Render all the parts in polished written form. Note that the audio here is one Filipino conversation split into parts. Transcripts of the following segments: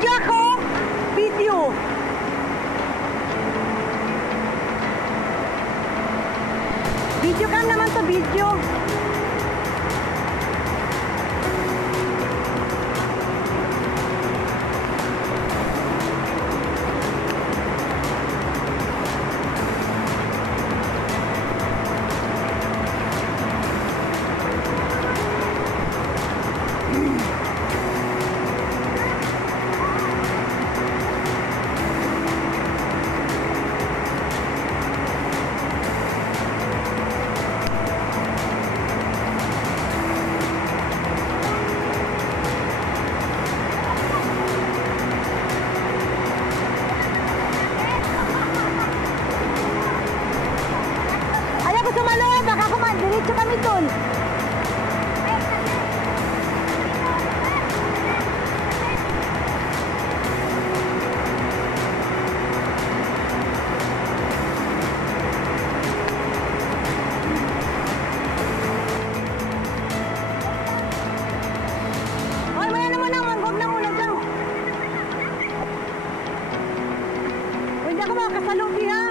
Video ako! Video! Video cam naman to, video. Diretso kami doon. Hoy, wala naman ang manggog na muna dyan. Hindi ako makakasalubi ha.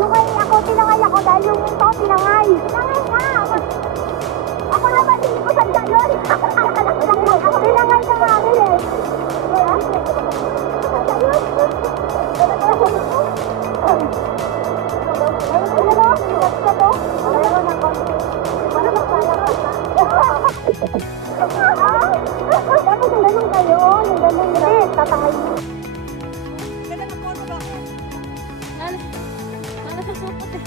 Yung ay ako, tinangay ako dahil yung to, tinangay. Tinangay ka! Ako naman, hindi ko sanda yun. Tinangay ka nga rin eh. Tapos yung ganun kayo, yung ganun rin, tatangay mo. Ganda ng photo ba? Nasa supot eh.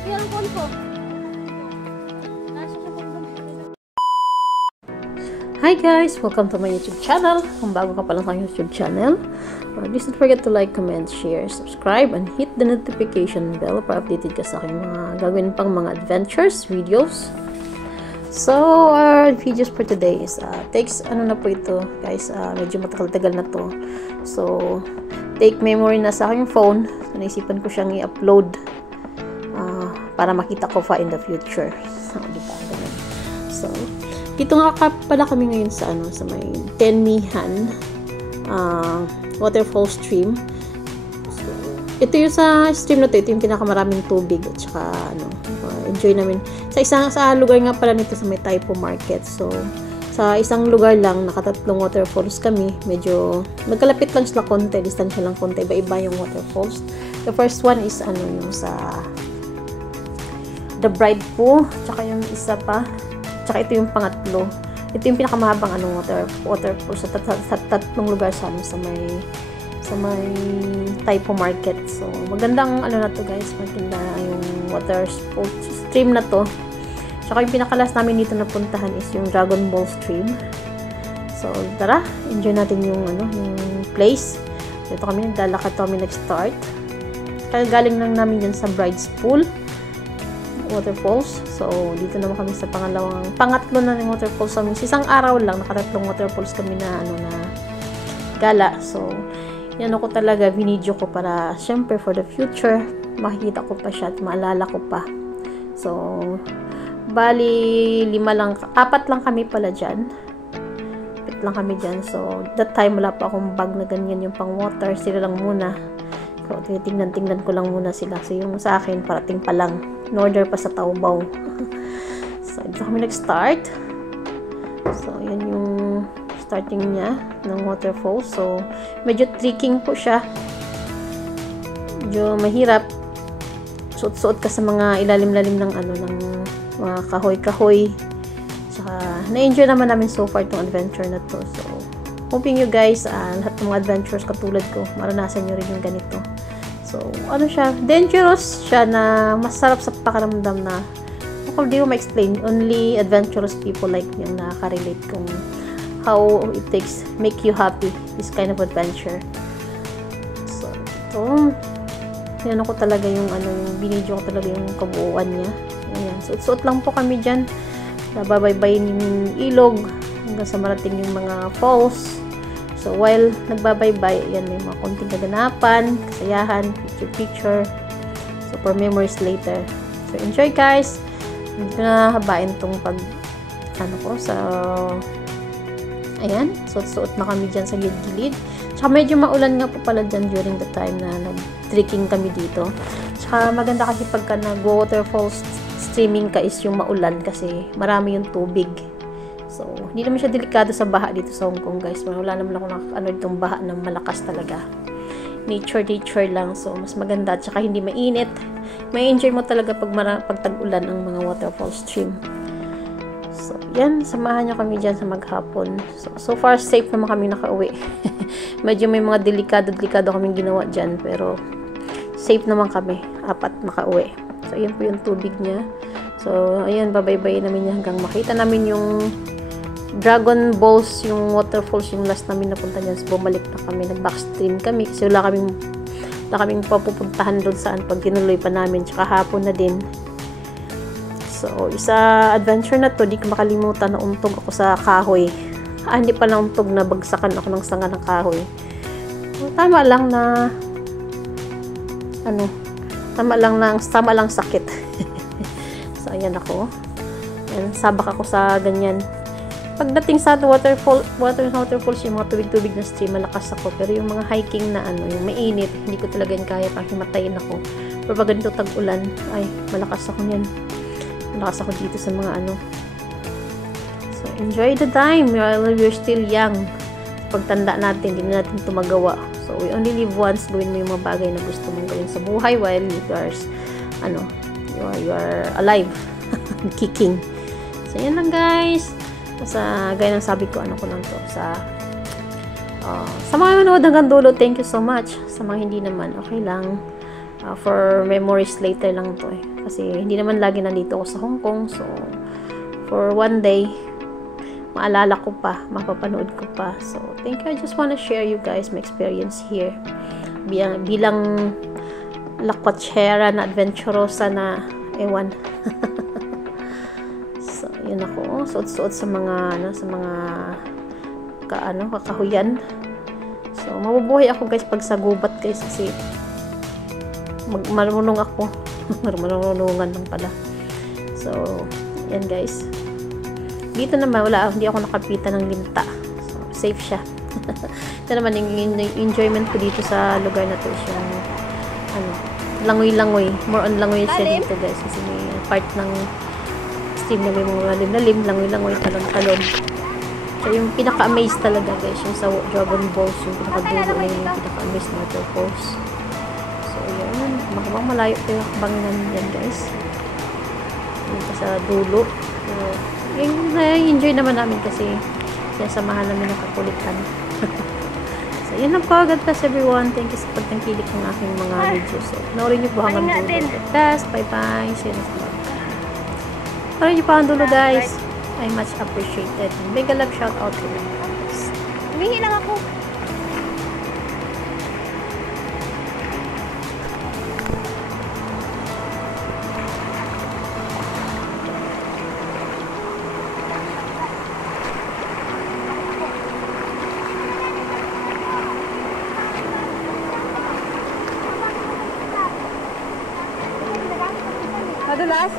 Kaya ang phone ko. Nasa supot ba? Hi guys! Welcome to my YouTube channel. Kung bago ka pa lang sa YouTube channel, please don't forget to like, comment, share, subscribe, and hit the notification bell para updated ka sa aking mga gagawin pang mga adventures, videos. So, our videos for today is, takes, ano na po ito, guys, medyo matagal-tagal na to. So, take memory na sa aking phone. So, naisipan ko siyang i-upload para makita ko pa in the future. So, diba? Ganun. So, dito nga pala kami ngayon sa sa may Tenmihan waterfall stream. So, ito yung sa stream na to, ito yung pinakamaraming tubig at saka enjoy namin. Sa lugar nga pala nito sa may Taipo Market. So, sa isang lugar lang, nakatatlong waterfalls kami. Medyo magkalapit lang sila konti, distansya lang konti, iba-iba yung waterfalls. The first one is yung sa The Bride Po, tsaka yung isa pa, tsaka ito yung pangatlo. Ito yung pinakamahabang waterfall sa tatlong lugar sa may Taipo Market. So, magandang na to guys, maganda yung water sports stream na to. Tsaka yung pinakalas namin dito napuntahan is yung Dragon Ball Stream. So, tara, enjoy natin yung place. Dito kami naglalakad, kami nag-start. Kaya galing lang namin dyan sa Bride's Pool waterfalls. So, dito naman kami sa pangatlo na ng waterfalls. So, isang araw lang, nakatatlong waterfalls kami na gala. So, yan ako talaga, binidyo ko para, syempre, for the future, makikita ko pa siya at maalala ko pa. So, bali, 4 lang kami pala dyan. 4 lang kami dyan. So, that time, wala pa akong bag na ganyan yung pang water. Sila lang muna. So, tingnan ko lang muna sila. So, yung sa akin, parating pa lang. In-order pa sa Taobao. So, dito kami nag-start. So, yan yung starting niya ng waterfall. So, medyo trekking po siya. Medyo mahirap. Suot-suot ka sa mga ilalim-lalim ng ng mga kahoy-kahoy. Saka, na-enjoy naman namin so far itong adventure na to. So, hoping you guys, lahat ng mga adventures katulad ko, maranasan nyo rin yung ganito. So, siya, dangerous siya na masarap sa pakiramdam na hindi ko ma-explain. Only adventurous people like me ang nakaka-relate kung how it make you happy, this kind of adventure. So, ito, yan ako talaga yung binidyo ko talaga yung kabuuan niya. Ayan, suot-suot lang po kami dyan. Nababaybayin yung ilog hanggang sa marating yung mga falls. So, while nagbabaybay, yan, may mga konting kaganapan, kasayahan, picture. So, for memories later. So, enjoy guys! Hindi ko na habain tong ayan, suot-suot na kami dyan sa gilid-gilid. Tsaka medyo maulan nga po pala dyan during the time na nag-trekking kami dito. Tsaka maganda kasi pagka nag-waterfall streaming ka is yung maulan kasi marami yung tubig. So, hindi naman siya delikado sa baha dito sa Hong Kong guys. Wala naman ako itong baha na malakas talaga. Nature lang. So, mas maganda at saka hindi mainit. May enjoy mo talaga pag tag-ulan ang mga waterfall stream. So, yan. Samahan nyo kami dyan sa maghapon. So far, safe naman kami nakauwi. Medyo may mga delikado kaming ginawa dyan. Pero, safe naman kami. 4 nakauwi. So, yan po yung tubig niya. So, ayan, babaybayin namin niya hanggang makita namin yung Dragon Balls, yung waterfalls, yung last namin napunta dyan. So, bumalik na kami, nag-backstream kami kasi wala kaming papupuntahan doon saan pag tinuloy pa namin, tsaka hapon na din. So, isa adventure na to, di ko makalimutan na untog ako sa kahoy. Hindi pa lang untog na bagsakan ako ng sanga ng kahoy. Tama lang sakit. So, ayan ako. Ayan, sabak ako sa ganyan. Pagdating sa waterfalls, yung mga tubig-tubig na stream, malakas ako. Pero yung mga hiking na yung mainit, hindi ko talaga yan kaya, pakimatayin ako. Pero pag ganito tag-ulan, ay, malakas ako yan. Malakas ako dito sa mga So, enjoy the time while we're still young. Pagtanda natin, hindi natin ito magawa. So, we only live once. Gawin mo yung mga bagay na gusto mong gawin sa buhay while you are alive. Kicking. So, yan lang guys. Gaya ng sabi ko, ko lang to. Sa mga manood hanggang dulo, thank you so much. Sa mga hindi naman, okay lang. For memories later lang to eh. Kasi hindi naman lagi nandito ako sa Hong Kong. So, for one day, maalala ko pa, mapapanood ko pa. So, thank you. I just wanna share you guys my experience here. Bilang lakwatsera na adventurosa na ewan. So, yun ako. Suot-suot sa mga kakahuyan. So, mabubuhay ako guys pag sa gubat guys kasi marunong ako. Marunungan lang pala. So, yan guys. Dito naman, hindi ako nakapitan ng linta. So, safe siya. Ito naman, yung enjoyment ko dito sa lugar na to is yung, langoy-langoy. More on langoy siya dito, guys. Kasi may part ng stream na may mga lalim-lalim, langoy-langoy, talon-talon. So, yung pinaka-amaze talaga, guys, yung sa Dragon Balls, yung pinaka-dulo na yung pinaka-amaze na waterfalls. So, yun. Makabang malayo pa yung kabanginan yan, guys. Dito sa dulo. So, yung na-enjoy naman namin kasi sinasamahan namin ng kakulitan. So, yun lang po. God bless everyone. Thank you sa pagtangkilik ng aking mga videos. So, panoorin niyo po hanggang dulo. God bless. Bye-bye. See you next vlog. Panoorin niyo po hanggang dulo, guys. I much appreciated. Big love shout out to you. Humihi lang ako. Madulas?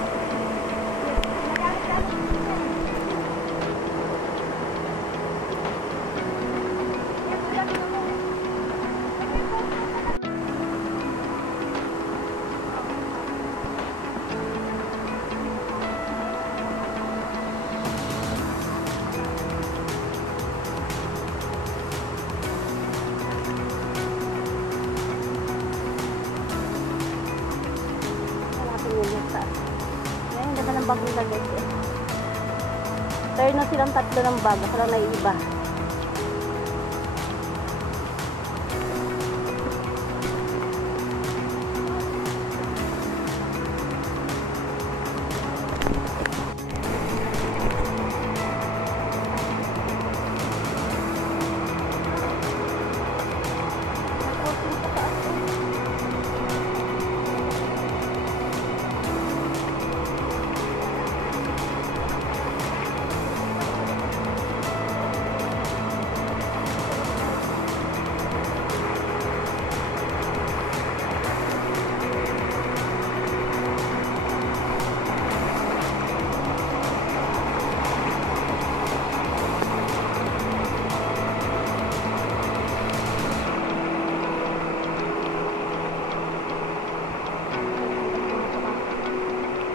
Ng bag nila guys eh. Turn na silang tatlo ng bag. Ako lang naiiba.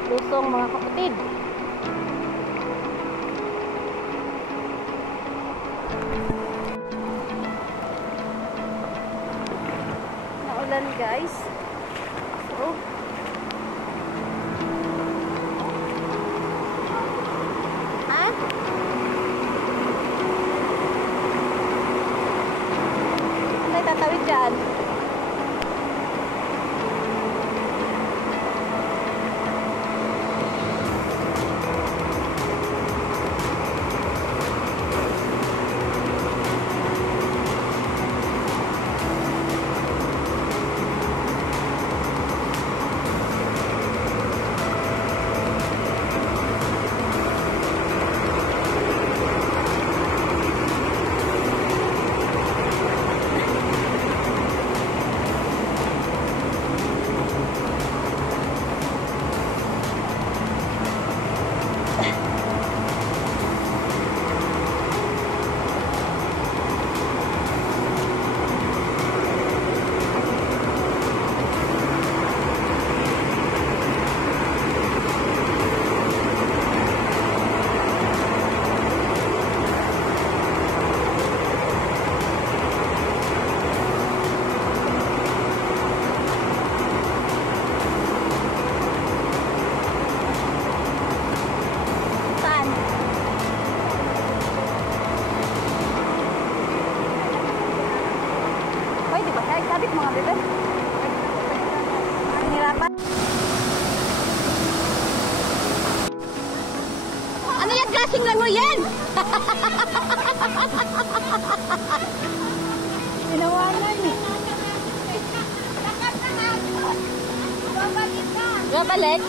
Lusong mga kapatid. Naulan guys. So, ha? Ano tatawid dyan? Sabit mga bebe. Nahirapan. Ano yan? Klaseng lang mo yan? Tinawanan eh. Babalik?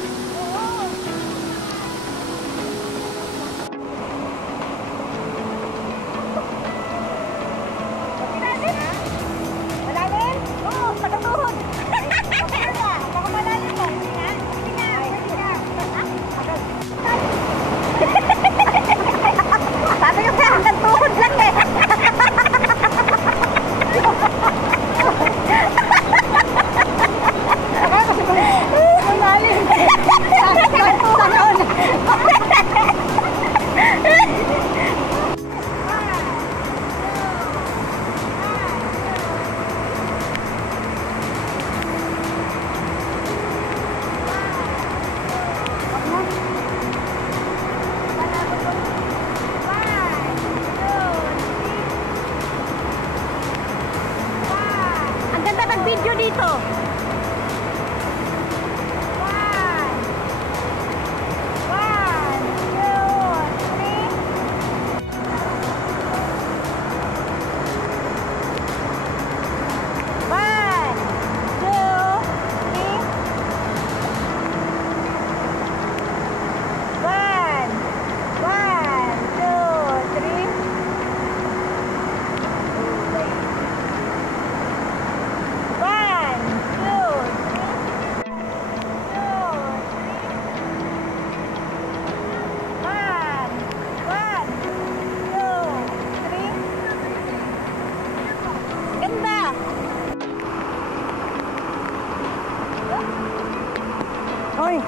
Oy!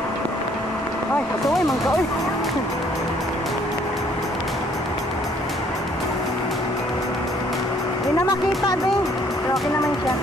Ay, kasuway, mangka, oy! Hindi na makita, be. Pero okay naman siya.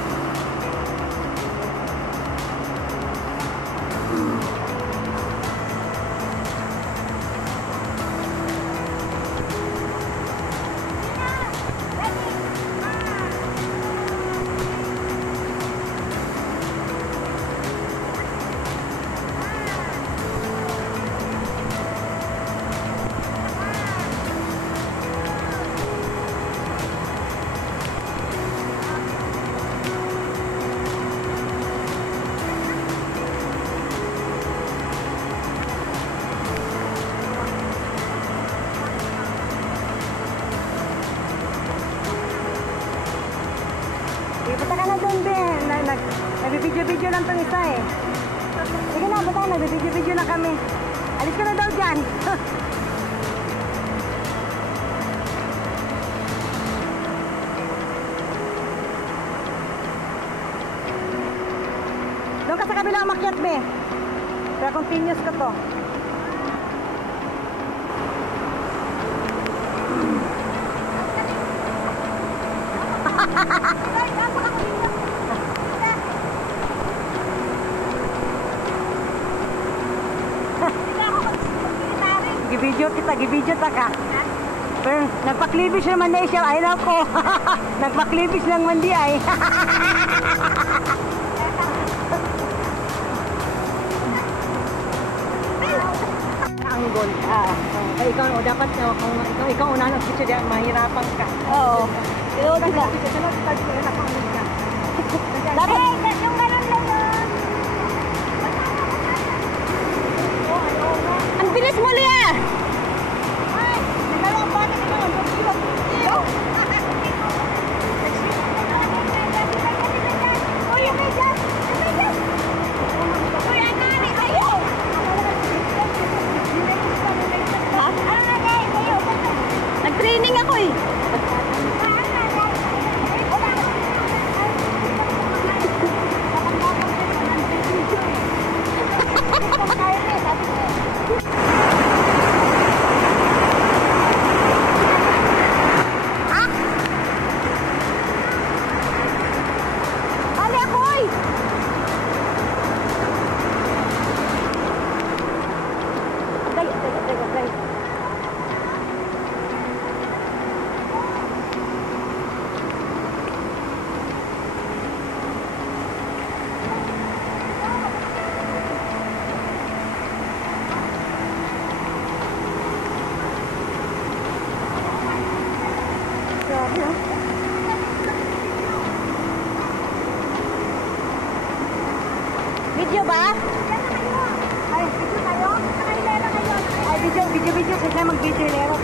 Punta ka na doon, be. Nagbibidyo-video lang itong isa eh. Sige na, punta ka. Nagbibidyo-video na kami. Alis ka na daw dyan. Doon ka sa kabila umakyat, be. Kaya continuous ka to. Gibidyo ta ka. Pero nagpa-cleavage naman na siya. Ay nako. Nagpa-cleavage lang man di ay. Anggol. Ikaw dapat ikaw una nag-picture diyan mahirapan ka. Oo. Pero sila. Dapat yung ganun lang yun. Ang bilis mo, Lia! Nag-training ako eh. Video ba? Ay, video kayo? Nakailera kayo? Ay, video. Kasi mag-video lero.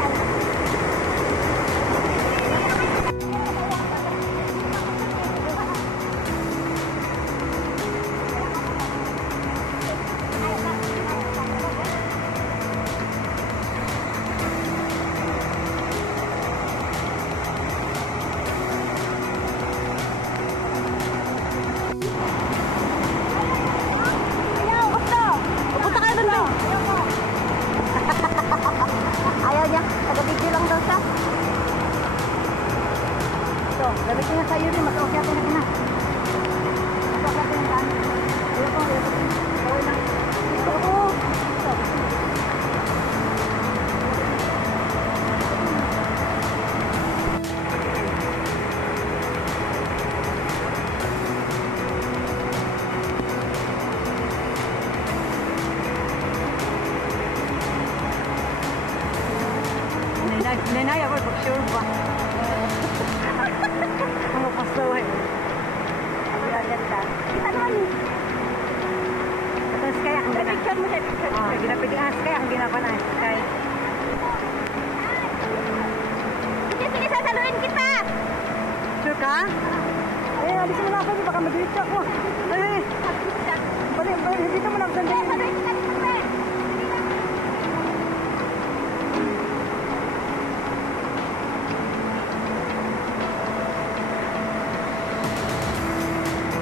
Ayaw niya. Taga-video lang daw siya. Ito, gabit ko na sa'yo rin. Maka-okay ako na na. Maka-okay na saan. Ayoko. Gawin lang. Ito. Nenay ako, pag-sure ba? Mga pasaway. Ang gaganda. Kita naman. Tapos kaya ang ganda. Picture mo siya. Ginapidias kaya ang ginapanan. Kaya. Sige, sasaluhin kita. Sure ka? Eh, alis mo na ako. Baka mag-reach ako. Eh, balik. Dito mo lang sandali. Sasaluhin kita dito, pre.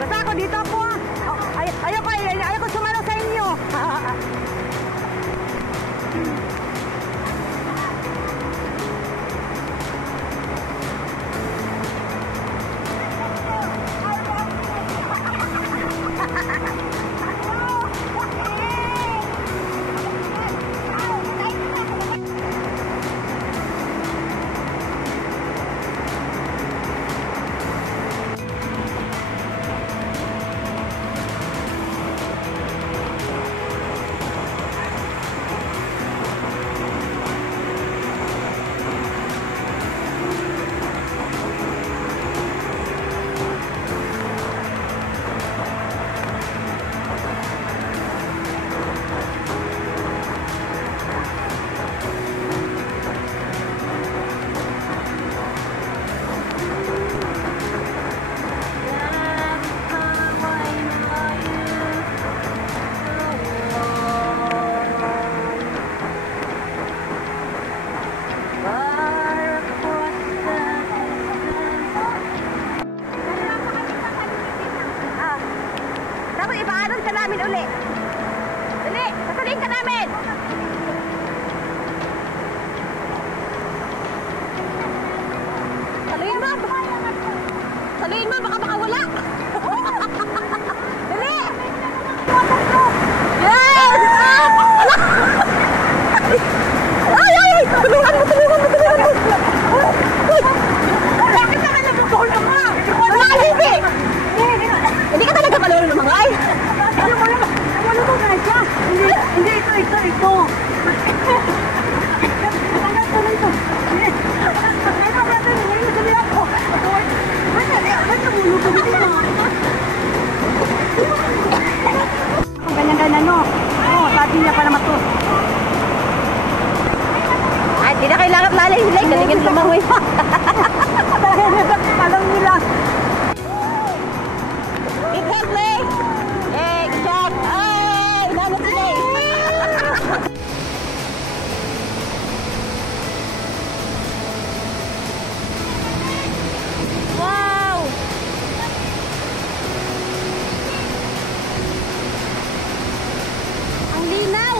Basta ako dito ako. Ayoko sumalo sa inyo. ka namin! Saluhin mo! Saluhin mo, baka wala! Dali! Yes! Ay! Tulungan mo! Bakit naman nabukol ka pa? Hindi! Hindi ka talaga malulong mga ay! Ano mo yun? Malulong na siya! Hindi, ito! Hanggang tuloy ito! Ano ba ito? Ngayon tuloy ako! Ba't namulog ka dito? Kung ganyan-ganyan, no? Oo, sabi niya para mato. Ay, di na kailangan lalay-hilay. Galingan lumangoy pa. Alam nila. Ikemle! Shot! Ay! Inamot sila eh! Wow! Ang linaw!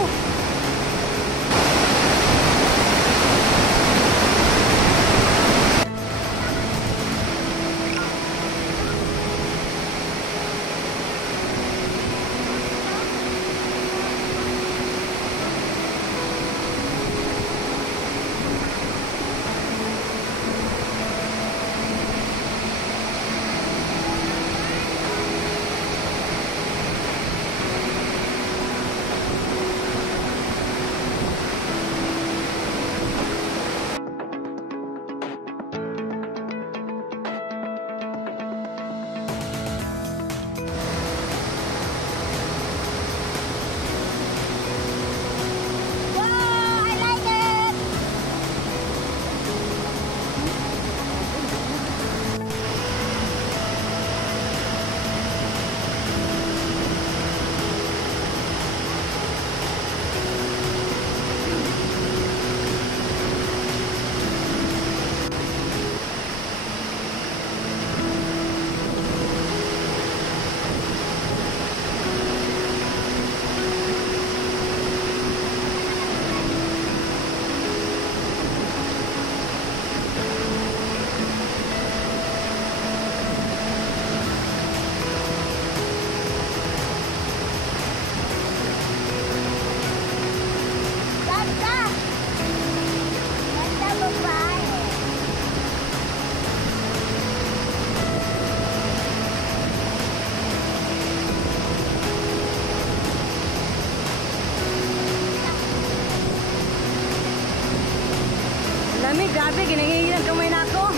Lamig, grabe, ginanginginan kamay na ako.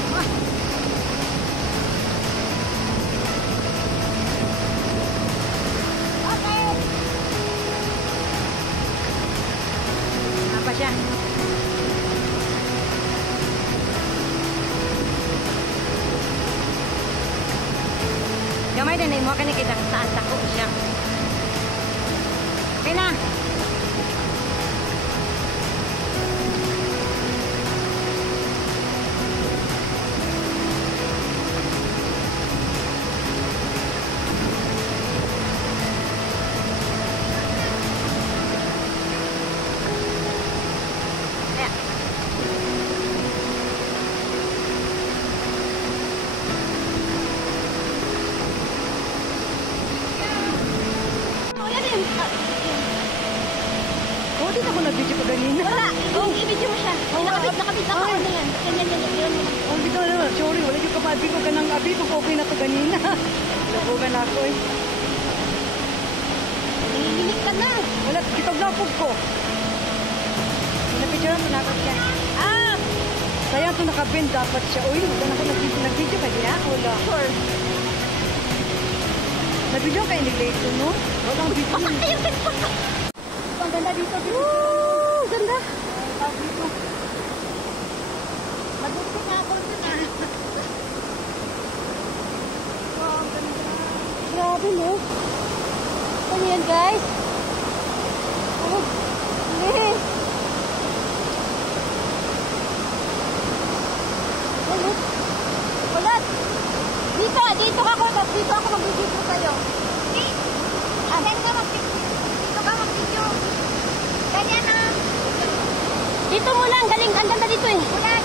Okay. Apa siya? Gamay din mo ka na kita saan tako siya. Okay na. Oh, di na ko nag-video ko ganina. Wala. I-video mo siya. Nakabit ako na yan. Yan. Oh, di ka naman. Sorry, wala yung kapabi ko ka ng abi ko. Okay na to ganina. Labugan ako eh. Nanginginig ka na. Wala, kitog na po ko. Pinapicturean mo dapat siya. Ah! Kaya ito nakabend dapat siya. Uy, wala na ko nag-video ka niya. Wala. Sure. Nag-video kayo ni Leito, no? Walang video. Pasak kayo. Ang ganda dito. Woo! Ganda. Dito. Mag-gusto na ako dito. Wow, ang ganda. Grabe, no? Ano yan, guys? Oh, hindi. Ano? Wala. Dito ka ko. Dito ako mag-video sa'yo. Dito ka mag-video. Dito mo lang, galing. Ang ganda dito eh.